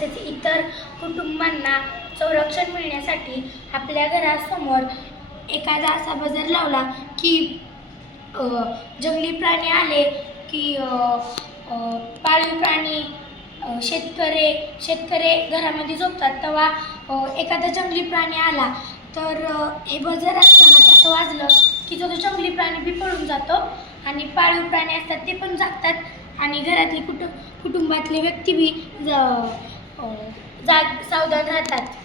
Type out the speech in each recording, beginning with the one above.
तसेच इतर कुटुंबांना संरक्षण मिळण्यासाठी आपल्या घरासमोर एखादा असा बजर लावला की जंगली प्राणी आले की पाळीव प्राणी शेतकरी शेतकरी घरामध्ये झोपतात. तेव्हा एखादा जंगली प्राणी आला तर हे बजर असताना त्याचं वाजलं की तो तो जंगली प्राणी बी पळून जातो आणि पाळीव प्राणी असतात ते पण जागतात आणि घरातली कुटु कुटुंबातले व्यक्ती बी ज- हो. जाग सावधान राहतात.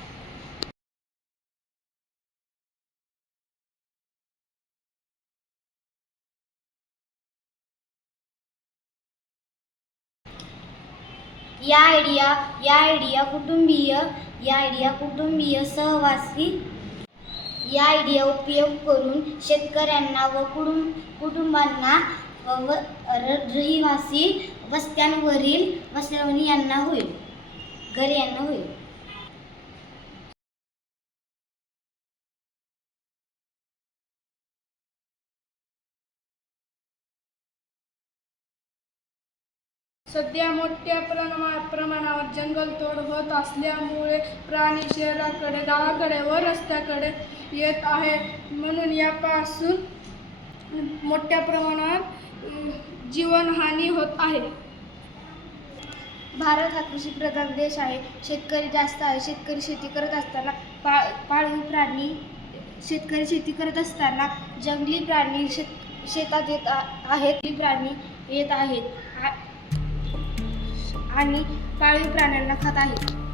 या आयडिया या आयडिया कुटुंबीय या आयडिया कुटुंबीय सहवासी. या आयडिया उपयोग करून शेतकऱ्यांना व कुटुंब कुटुंबांना व र- रहिवासी वस्त्यांवरील वस्त्यांवरील यांना होईल. घर यांना होईल. सध्या मोठ्या प्रमा प्रमाणावर जंगलतोड होत असल्यामुळे प्राणी शहराकडे गावाकडे व रस्त्याकडे येत आहे. म्हणून यापासून मोठ्या प्रमाणात जीवनहानी होत आहे. भारत हा कृषीप्रधान देश आहे. शेतकरी जास्त आहे. शेतकरी शेती करत असताना पा पाळीव प्राणी शेतकरी शेती करत असताना जंगली प्राणी शेत शेतात येत आहेत. प्राणी येत आहेत. आणि पाळीव प्राण्यांना खात आहेत.